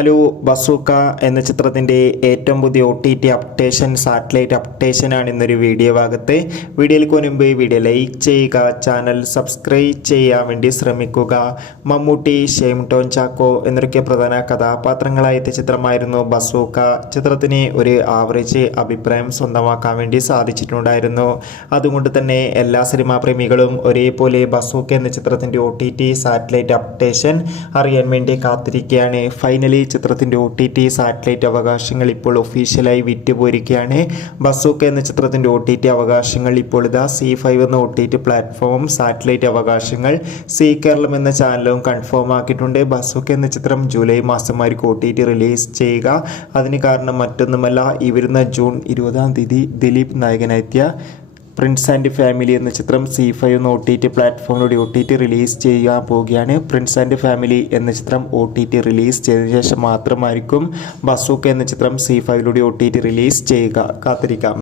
Hello, bazooka എന്ന ചിത്രത്തിൻ്റെ ഏറ്റവും പുതിയ OTT അപ്ഡേഷൻ, സാറ്റലൈറ്റ് അപ്ഡേഷനാണ് ഇന്നൊരു വീഡിയോ ഭാഗത്ത്. വീഡിയോയിലേക്ക് മുൻപ് വീഡിയോ ലൈക്ക് ചെയ്യുക, ചാനൽ സബ്സ്ക്രൈബ് ചെയ്യാൻ വേണ്ടി ശ്രമിക്കുക. മമ്മൂട്ടി, ഷെയ്ൻ ടോം ചാക്കോ എന്നൊക്കെ പ്രധാന കഥാപാത്രങ്ങളായ ചിത്രമായിരുന്നു ബസൂക്ക. ചിത്രത്തിന് ഒരു ആവറേജ് അഭിപ്രായം സ്വന്തമാക്കാൻ വേണ്ടി സാധിച്ചിട്ടുണ്ടായിരുന്നു. അതുകൊണ്ട് തന്നെ എല്ലാ സിനിമാ പ്രേമികളും ഒരേപോലെ ബസൂക്ക എന്ന ചിത്രത്തിൻ്റെ OTT സാറ്റലൈറ്റ് അപ്ഡേഷൻ അറിയാൻ വേണ്ടി കാത്തിരിക്കുകയാണ്. ഫൈനലി ചിത്രത്തിൻ്റെ OTT സാറ്റലൈറ്റ് അവകാശങ്ങൾ ഇപ്പോൾ ഒഫീഷ്യലായി വിറ്റുപോയിരിക്കുകയാണ്. ബസൂക്ക എന്ന ചിത്രത്തിൻ്റെ OTT അവകാശങ്ങൾ ഇപ്പോൾ ഇതാ C5 എന്ന OTT പ്ലാറ്റ്ഫോമും സാറ്റലൈറ്റ് അവകാശങ്ങൾ സി കേരളം എന്ന ചാനലും കൺഫേം ആക്കിയിട്ടുണ്ട്. ബസൂക്ക എന്ന ചിത്രം ജൂലൈ മാസമായിരിക്കും OTT റിലീസ് ചെയ്യുക. അതിന് കാരണം മറ്റൊന്നുമല്ല, ഈ വരുന്ന ജൂൺ 20-ാം തീയതി ദിലീപ് നായകനെത്തിയ പ്രിൻസ് ആൻഡ് ഫാമിലി എന്ന ചിത്രം C5 എന്ന OTT പ്ലാറ്റ്ഫോമിലൂടെ OTT റിലീസ് ചെയ്യാൻ പോവുകയാണ്. പ്രിൻസ് ആൻഡ് ഫാമിലി എന്ന ചിത്രം OTT റിലീസ് ചെയ്തതിനു ശേഷം മാത്രമായിരിക്കും ബസൂക്ക എന്ന ചിത്രം C5 OTT റിലീസ് ചെയ്യുക. കാത്തിരിക്കാം.